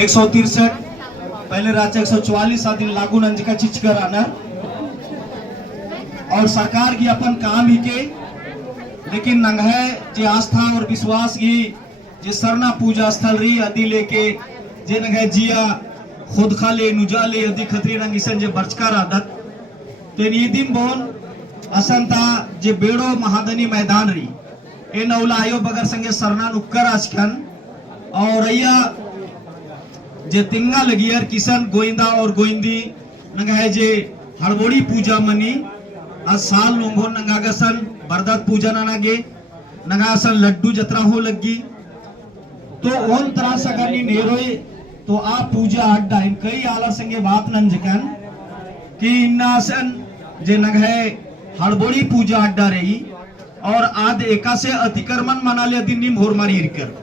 163 पहले राज्य 144 दिन लागू नंजिका चिचकर आना और सरकार की अपन काम ही के लेकिन नंगे जे आस्था और विश्वास की जे सरना पूजा स्थल रही अदी लेके जे नंगे जिया खुद खाले नुजाले अदी खतरी रंगिसन जे बरचकार आदत तो नीदिम बोन असंता जे बेड़ो महादनी मैदान रही ए नौला आयो बगर संगे सरना नुक्कर आजकन और अय्या जे तिंगा लगियर किशन गोइंदा और गोइंदी नंगा जे हड़बोड़ी पूजा मनी आज साल लोगों नंगागसन बरदत पूजा नागे नंगासन लड्डू जत्रा हो लगी तो ओन तरह सगनी नेरोए तो आ पूजा अड्डा इन कई आला संगे बात नंजकन कि इन्नासन जे नंगे हड़बोड़ी पूजा अड्डा रही और आद एका से अतिक्रमण मनाले दिन निम होर मारी कर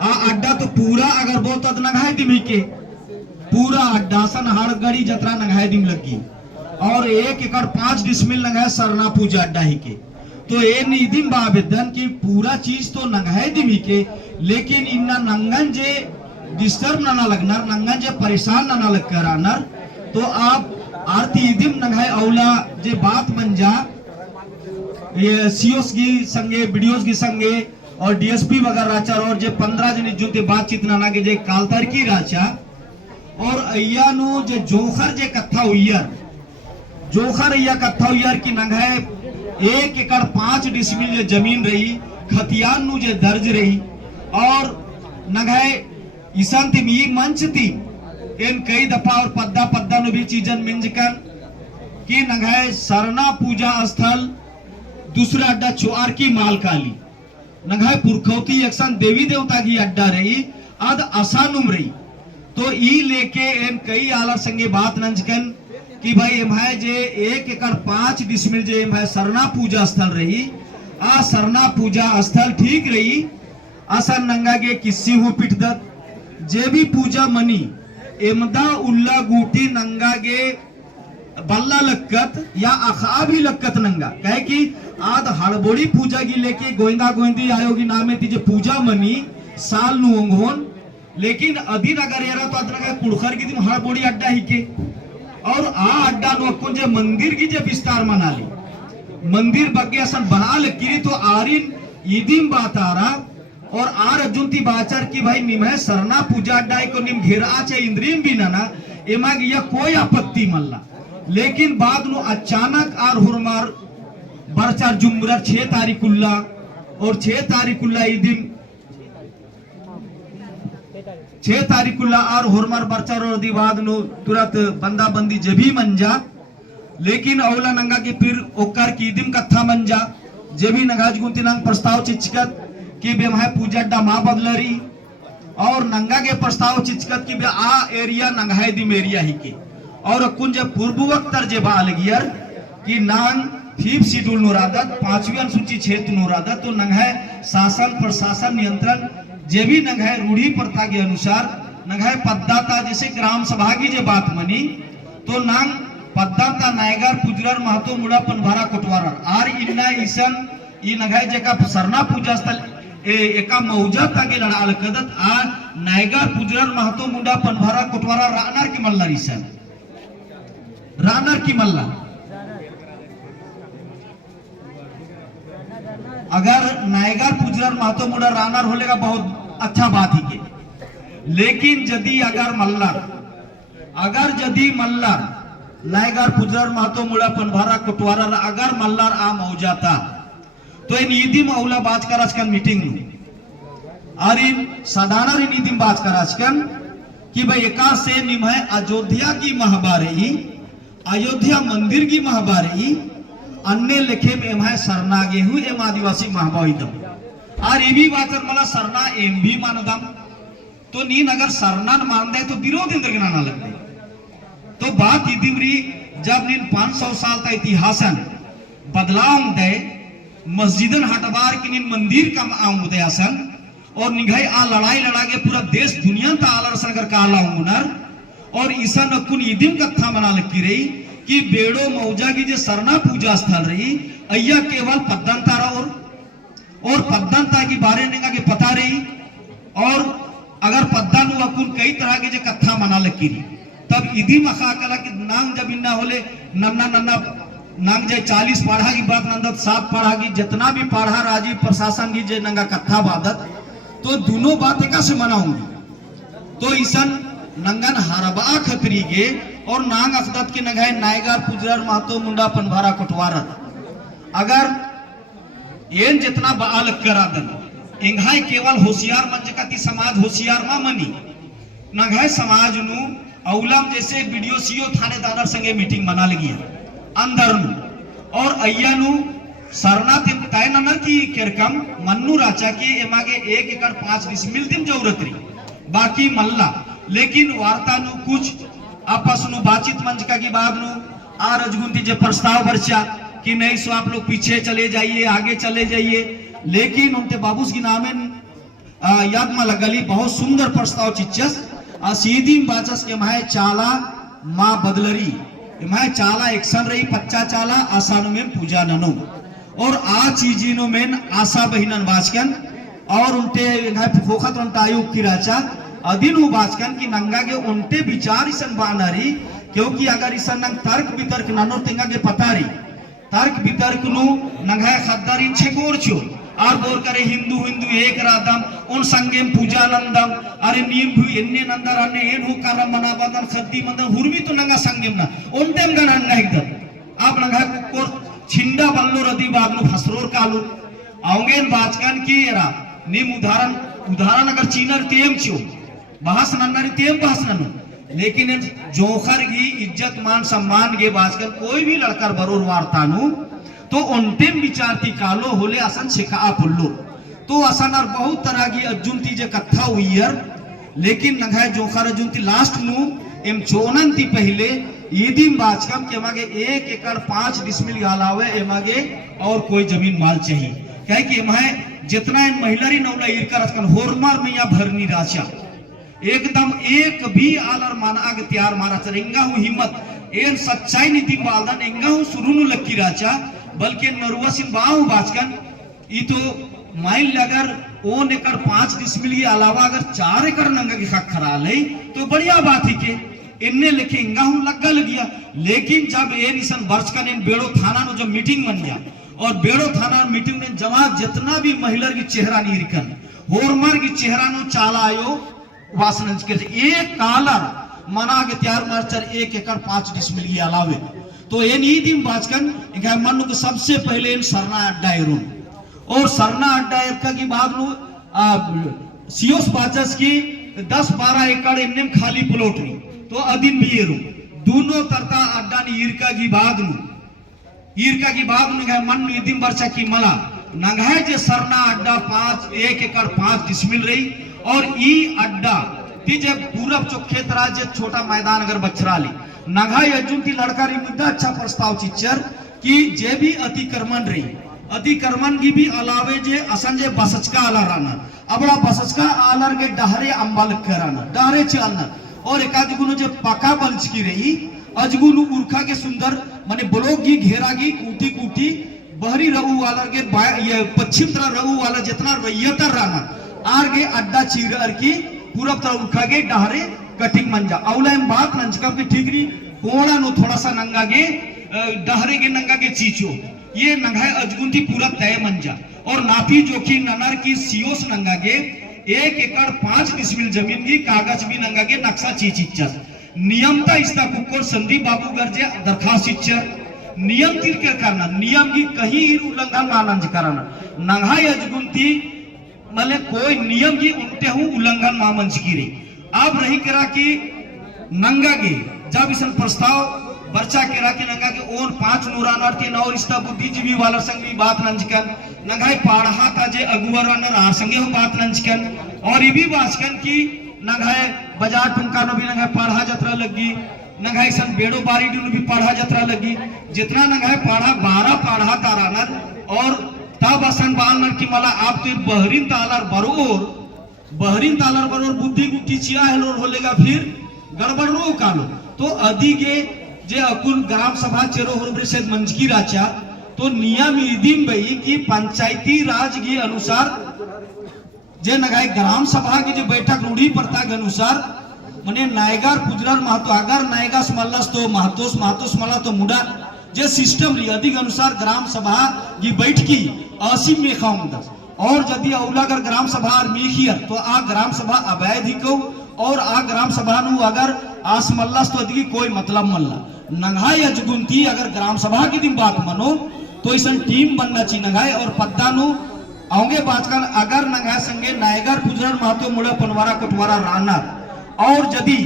आ अड्डा तो पूरा अगर बोल तो नंगाए दिमी के पूरा अड्डा सन हड़गड़ी जत्रा नंगाए दिम लगी और 1 एकड़ 5 डिसमिल नंगाए सरना पूजा अड्डा ही के तो ए निदिम बाबेदन की पूरा चीज तो नंगाए दिमी के लेकिन इन्ना नंगन जे डिस्टर्ब ना लगनर नंगन जे परेशान ना लग करानर तो आप आरती इदिम नंगाए औला जे बात बन जा ये सीओस की संगे वीडियोस की संगे और डीएसपी वगैरह राचार और जे 15 जन जुते बातचीत नाना के जे कालतर की राचा और अय्या नु जे जोखर जे कथा हुईयर जोखर अय्या कथा हुईयर की नंगाए 1 एकड़ 5 डिसमिल जे जमीन रही खतियान नु जे दर्ज रही और नंगाए ईसान तिम ये मंच थी इन कई दफा और पद्दा पद्दा नु भी चीजन मिंजकन की नंगाए सरना पूजा स्थल दूसरा अड्डा चुआर की मालकाली नंगाए पुरखौती यक्षण देवी देवता की अड्डा रही अद असानुम रही तो ई लेके इन कई आला संगे बात नंजकन कि भाई एमाय जे 1 एकड़ 5 डिसमिल जे एमाय सरना पूजा स्थल रही आ सरना पूजा स्थल ठीक रही असन नंगा के किस्सी हु पिटदत जे भी पूजा मनी एमदा उल्ला गुटी नंगा गे बल्ला लक्कत या अखा भी लक्कत नंगा कहे कि आद हड़बोड़ी पूजा की लेके गोइंदा गोइंदी आयोगी नामे तीजे पूजा मनी साल नुंगोन लेकिन अधीन अगर यारा तो अदना कुड़खर की दिन हड़बोड़ी अड्डा ही के और आ अड्डा नो जे मंदिर की जे विस्तार मना ली मंदिर बग्गे असन बना लकीरी तो आरिन ईदिम बात आ रहा और आर अर्जुनती बाचार की भाई निमह सरना पूजा अड्डा को निम घेरा चे इंद्रियम भी ना एमाग या कोई आपत्ति मल्ला लेकिन बाद नो अचानक आर हुरमार बरचार जुमरर 6 तारीखुल्ला और 6 तारीखुल्ला दिन 6 तारीखुल्ला आर हुरमार बरचार और दिवाद नो तुरंत बंदा बंदी जभी मंजा लेकिन औला नंगा के फिर ओकर की दिम कथा मंजा जभी नगाज गुंती नंग प्रस्ताव चिचकत कि बे माय पूजा अड्डा मा बदलरी और नंगा के प्रस्ताव चिचकत कि बे आ एरिया नंगाई दिम एरिया ही के और कुंज पूर्ववक्तर जे बाल गियर कि नांग 5 शेड्यूल नुरादत 5वीं अनुसूची क्षेत्र नुरादत तो नंगाई शासन प्रशासन नियंत्रण जे भी नंगाई रूढ़ी प्रथा के अनुसार नंगाई पद्दाता जैसे ग्राम सभा की जे बात मनी तो नांग पद्दाता नायगार पुजरर महतो मुड़ा पनभारा कोटवारा आर इन्ना ईसन ई नंगाई जेका सरना पूजा स्थल एका मौजा तागे लड़ाल कदत आ नायगार पुजरर महतो मुड़ा पनभारा कोटवारा रानर की मल्ला ईसन रानर की मल्ला अगर नायगार पुजरर महतो मुड़ा रानर होलेगा बहुत अच्छा बात ही के लेकिन जदी अगर जदी मल्लार नायगार पुजरर महतो मुड़ा पनभारा कोटवारा अगर मल्लार आ मौजाता तो इन ईदिम औला बाज कर आजकल मीटिंग और इन साधारण इन ईदिम बाज कर आजकल कि भाई एका से निमय अयोध्या की महाबारी अयोध्या मंदिर की महाबारी अन्य लेखे में एम है सरना गेहूं एम आदिवासी महाबाई दम और ये भी बात मला सरना एम भी मानदम तो नीन अगर सरना मान दे तो विरोध इंद्र गिनाना लगते तो बात इदिमरी जब नीन 500 साल का इतिहासन बदलाव दे मस्जिदन हटबार की नीन मंदिर का आऊंगे आसन और निगाई आ लड़ाई लड़ा के पूरा देश दुनिया ता आलर सनगर का आलाउंगनर और ईसा नकुन ईदिम कथा मना लगी रही कि बेड़ो मौजा की जो सरना पूजा स्थल रही अय्या केवल पद्दंता और पद्दंता की बारे निगा के पता रही और अगर पद्दा नु अकुन कई तरह के जे कथा मना लकीरी तब इदी मखा कला कि नांग जब इन्ना होले नन्ना नन्ना नांग जे 40 पढ़ा की बात नंदत 7 पढ़ा की जितना भी पढ़ा राजीव प्रशासन की जे नंगा कथा बादत तो दोनों बात का से मनाऊंगी तो ईसन नंगन हरबा खतरी के और नांग अखदत के नगाए नायगार पुजरार महतो मुंडा पनभारा कोटवारत अगर एन जितना बाल करादन इंघाई केवल होशियार मंज का ती समाज होशियार मा मनी नघाय समाज नु औलम जैसे वीडियो सीओ थानेदार संगे मीटिंग मना लगी अंदर नु और अय्या नु सरना तिम तय न की केरकम मन्नू राचा की एमागे 1 एकड़ 5 डिसमिल तिम जरूरत रही बाकी मल्ला लेकिन वार्ता नु कुछ आपस नु बातचीत मंच का की बात नु आ रजगुंती जे प्रस्ताव बरचा कि नहीं सो आप लोग पीछे चले जाइए आगे चले जाइए लेकिन उनके बाबूस की नामे याद में लगली बहुत सुंदर प्रस्ताव चिच्चस सीधी बाचस के माए चाला माँ बदलरी माए चाला एक्शन रही पच्चा चाला आसानो में पूजा ननो और आ चीजिनो में आशा बहिनन बाचकन और उनते फोखत उनता आयोग की राचा अधीन बाचकन की नंगा के उनते विचार इसन बानारी क्योंकि अगर इसन नंग तर्क वितर्क ननो तेंगा के पतारी तर्क वितर्क नु नंगा खद्दारी छेकोर छो और बोर करे हिंदू हिंदू एक रादम उन संगेम पूजा नंदम अरे नीम भी एन्ने नंदर अन्ने एन हु करम मना बदन खद्दी मंदर हुरवी तो नंगा संगेम ना उन टेम गन नंगा एकदम आप नंगा को छिंडा बल्लो रदी बाबनु फसरोर कालू आउंगेन बाचकन की एरा नीम उदाहरण अगर चीनर तेम छो बहस नन्नरी तेम बहस नन्नो लेकिन जोखर की इज्जत मान सम्मान के बाचकन कोई भी लड़कर बरोर वार्तानु तो अंतिम विचारती कालो होले असन शिका पुल्लो तो असन और बहुत तरह की अर्जुनती जे कथा हुई लेकिन नघाय जोखर अर्जुनती लास्ट नु एम चोनंती पहले ईदीम बाचकम के मागे 1 एकड़ 5 डिसमिल गालावे एमागे और कोई जमीन माल चाहिए कहे कि एमाए जितना इन महिलारी नौला इरकर अचकन होरमार में या भरनी राचा एकदम एक भी आलर माना के तैयार मारा चरेंगा हूं हिम्मत एन सच्चाई नीति बालदन एंगा हूं सुरुनु लक्की राचा बल्कि नरुवसिन बाहु बाचकन ई तो माइल अगर 1 एकड़ 5 डिसमिल के अलावा अगर 4 एकड़ नंगा की खा खरा ले तो बढ़िया बात ही के इनने लिखे इंगा हूं लग्गा लगिया लेकिन जब ये निसन वर्ष का इन बेड़ो थाना नो जब मीटिंग बन गया और बेड़ो थाना मीटिंग में जमा जितना भी महिला की चेहरा नहीं रिकन होरमर की चेहरा नो चाला आयो वासन के एक कालर मना के तैयार मार्चर 1 एकड़ 5 डिसमिल के अलावे तो ये नी दिन बाचकन इनका मन को सबसे पहले इन सरना अड्डा एरून और सरना अड्डा का की बात नु सीओस बाचस की 10-12 एकड़ इनने खाली प्लॉट नी तो अदिन भी एरू दोनों तरता अड्डा नी ईरका की बात नु मन नु दिन वर्षा की मला नंगाय जे सरना अड्डा 1 एकड़ 5 डिसमिल रही और ई अड्डा तीजे पूरब चौखेत राज्य छोटा मैदान अगर बचराली नघाई अर्जुन की लड़कारी मुद्दा अच्छा प्रस्ताव चिच्चर कि जे भी अतिक्रमण की भी अलावे जे असंजे बसचका आला राना अबड़ा बसचका आलर के डहरे अंबाल कराना डहरे चलना और एकाद गुनो जे पका बलच की रही अजगुनु उर्खा के सुंदर माने ब्लॉक की घेरा की कूटी कूटी बहरी रहू वाला के ये पश्चिम तरह रहू वाला जितना रैयतर राना आर के अड्डा चीर की पूरब तरह उर्खा के डहरे कटिंग मंजा औला हम बात नंचका के ठीक नहीं कोड़ा नो थोड़ा सा नंगा के डहरे के नंगा के चीचो ये नंगाए अजगुंती पूरा तय मंजा और नापी जोखी ननर की सीओस नंगा के 1 एकड़ 5 डिसमिल जमीन की कागज भी नंगा के नक्शा चीचिच्चर नियमता इसका कुक्कोर संदीप बाबू गर्जे दरखास्त चिच्चर नियम तीर के करना नियम की कहीं उल्लंघन मानंज कराना नंगाई अजगुंती मले कोई नियम की उल्टे हूं उल्लंघन मामंज की रही अब रही करा कि नंगा के जब इस प्रस्ताव बर्चा केरा के नंगा के ओन 5 नूरानार्थी और इस्ता बुद्धिजीवी वाला संग भी बात नंजकन नंगाई पाढ़ा था जे अगुवरानर आर संगे हो बात नंजकन और ये भी बाचकन की नंगाई बाजार टुमका नो भी नंगाई पाढ़ा जत्रा लगी नंगाई सन बेड़ो बारी नु भी पाढ़ा जत्रा लगी जितना नंगाई पाढ़ा 12 पाढ़ा तारानर और तब असन बालनर की मला आप तो बहरीन तालर बरोर बुद्धि गुटी चिया हेलोर होलेगा फिर गड़बड़ रो कालो तो अदी के जे अकुल ग्राम सभा चेरो परिषद मंच की राचा तो नियम इदिम बई की पंचायती राज के अनुसार जे नगाय ग्राम सभा की जो बैठक रूढ़ी प्रथा के अनुसार मने नायगार पुजरार महतो अगर नायगास मल्लास तो महतोस मल्ला तो मुडा जे सिस्टम रही अधिक अनुसार ग्राम सभा की बैठकी 80 में खाऊंगा और यदि अगर ग्राम सभा मीखियर तो आ ग्राम सभा अवैध ही को और आ ग्राम सभा नु अगर आस मल्लास तो अधिक कोई मतलब मल्ला नंगाई अजगुंती अगर ग्राम सभा की दिन बात मनो तो इस टीम बनना चाहिए नंगाई और पद्दा नु आऊंगे बातकाल अगर नंगाई संगे नायगार पुजरार महतो मुड़ा पनवारा कोटवारा राना और यदि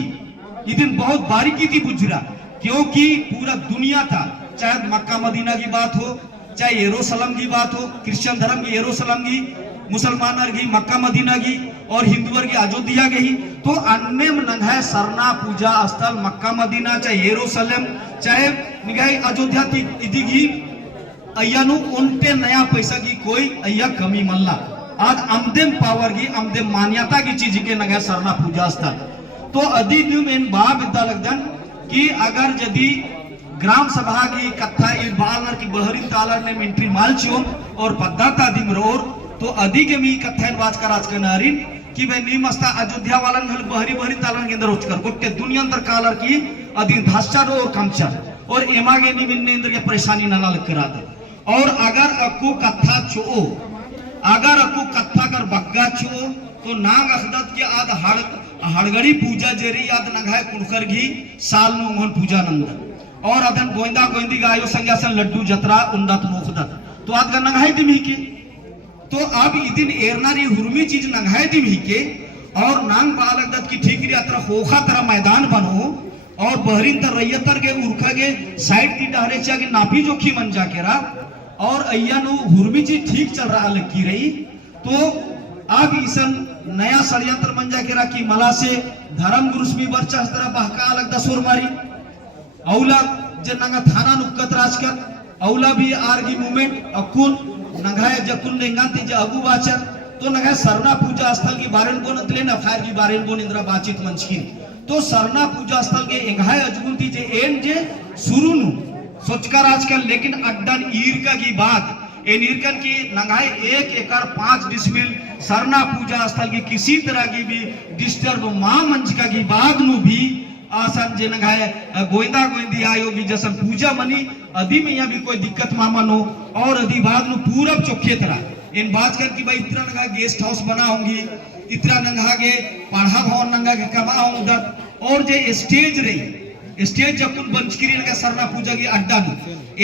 ये दिन बहुत बारीकी थी बुझरा क्योंकि पूरा दुनिया था चाहे मक्का मदीना की बात हो चाहे यरूशलेम की बात हो क्रिश्चियन धर्म की यरूशलेम की मुसलमान की मक्का मदीना की और हिंदू की अयोध्या की तो अन्य नंगा सरना पूजा स्थल मक्का मदीना चाहे यरूशलेम चाहे निगाह अयोध्या की अय्यानु उनपे नया पैसा की कोई अय्या कमी मल्ला आज अमदेम पावर की अमदेम मान्यता की चीज के नगर सरना पूजा स्थल तो अदी इन बाब इतना लगदन कि अगर यदि ग्राम सभा की कथा बालर की बहरीन तालर ने मिंट्री मालचियों और पद्दाता दिमरोर तो अदी के मी कथा बात कराज करनारिन कि भाई नीमस्ता अयोध्या वालन घल बहरी तालन के अंदर उचकर गोटे दुनिया अंदर कालर की अदी धास्चार और कमचर और एमागे नीमिन इंद्र के परेशानी नाला लग करा दे और अगर अक्कू कथा चो अगर अक्कू कथा कर बग्गा छो तो नाग अखदत के आद हड़गड़ी पूजा जेरी आद नगाय कुड़कर घी साल में पूजा नंदन और अदन गोइंदा गोइंदी गायो संज्ञासन लड्डू जतरा उन्नत मुखदत तो आद नगाय दिम ही के तो अब इदिन एरनारी हुरमी चीज नगाय दिम ही के और नांग बालगदत की ठीक री अतर होखा तरह मैदान बनो और बहरीन तर रैयतर के उर्खा के साइड की डहरे चा के नापी जोखी मन जाके रा और अय्यानु हुरमी चीज ठीक चल रहा लगी रही तो अब इसन नया षड्यंत्र बन जाके रा कि मला से धर्म गुरुस्मी बर्चा तरह बहका अलग दसोर मारी औला जे नंगा थाना नुक्कत राजकर औला भी आरगी मूवमेंट अकुन नंगाय जकुन नेंगाते जे अगु बाचर तो नंगा सरना पूजा स्थल की बारेन कोन तले न फायर की बारेन कोन इंद्रा बातचीत मंचकिन तो सरना पूजा स्थल के एंगाय अजगुंती जे एन जे शुरू नु सोचकर आजकल लेकिन अड्डन ईरका की बात इन ईरकन की नंगाई 1 एकड़ 5 डिसमिल सरना पूजा स्थल की किसी तरह की भी डिस्टर्ब मां मंचका की बात नु भी आसन जे नंगाए गोइंदा गोइंदी आयो की जसन पूजा मनी अधी में यहाँ भी कोई दिक्कत मामन हो और अधी बात नु पूरब चौखे तरह इन बात कर की भाई इतना नंगा गेस्ट हाउस बना होंगी इतना नंगा के पढ़ा भवन नंगा के कमा होंगे और जे स्टेज रही स्टेज जब कुन बंचकिरी लगा सरना पूजा की अड्डा नु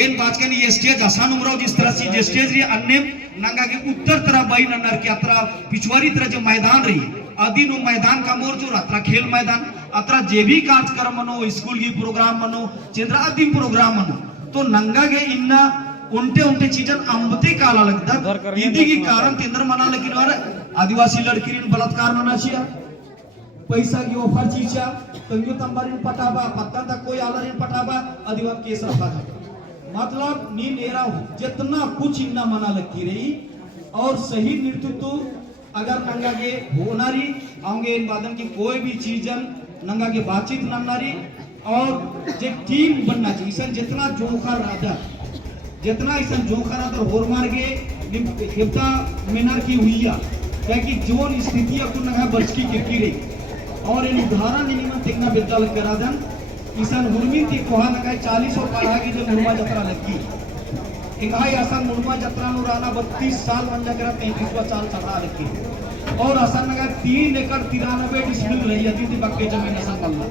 एन बात करनी ये स्टेज आसान उमराव जिस तरह से जे स्टेज रही अन्य नंगा के उत्तर तरह बाई नन्नर के अतरा पिछवाड़ी तरह जो मैदान रही अधीन मैदान का मोर जो अतरा खेल मैदान अतरा जे भी कार्यक्रम मनो स्कूल की प्रोग्राम मनो चेंद्रा अधीन प्रोग्राम मनो तो नंगा के इन्ना उनटे उनटे चीजन अम्बते काला लगता इदी की कारण तेंद्र मना लेकिन और आदिवासी लड़की बलात्कार मना छिया पैसा की ऑफर चीचा तंगियो तंबारिन पटाबा पत्ता तक कोई आलरिन पटाबा अधिवास केस रखा था मतलब नी नेरा जितना कुछ इन्ना मना लगी रही और सही नेतृत्व अगर नंगा के होनारी आऊंगे इन बादन की कोई भी चीजन नंगा के बातचीत नन्नारी और जे टीम बनना चाहिए इसन जितना जोखर राजा जितना इसन जोखर राजा होर मार के हिप्ता मिनर की हुई क्या कि जोन स्थिति अपन नंगा बच की गिरकी रही और इन उदाहरण निमन तेगना विद्यालय करा दन इसन हुरमी ती कोहा नगाय 40 और पढ़ा की जो मुर्मा जत्रा लगी इंगाई असन मुर्मा जत्रा नु राना 32 साल मन जकरा 33वां साल चढ़ा रखी और असन नगाय 3 एकड़ 93 डिसमिल रही अति ती बक्के जमीन असन बल्ला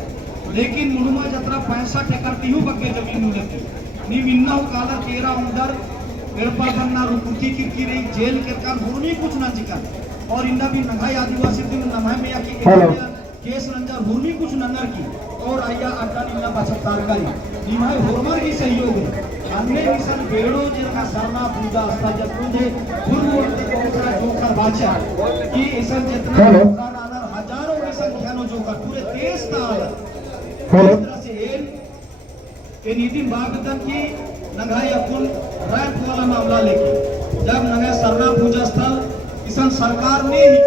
लेकिन मुर्मा जत्रा 65 एकड़ तीहु बक्के जमीन नु लगी नी मिन्ना काला केरा उधर पेड़पा बनना रुकुती की रही जेल के कान हुरमी कुछ ना जिका और इन्ना भी नगाई आदिवासी दिन नमाय में की केस नंजा हुरमी कुछ नन्नर की और आया अड्डा निन्ना बचत्तार करी निमाय होमर की सहयोग अन्य मिशन बेड़ो जिनका सरना पूजा अस्ता जब जे पूर्ववर्ती कोकरा जोकर बाचा कि इसन जितना आनर हजारों की संख्या नो जोकर पूरे देश का इस तरह से इन नीति बागदन की नगाई अकुल रैंप वाला मामला लेके जब नगाई सरना पूजा स्थल इसन सरकार ने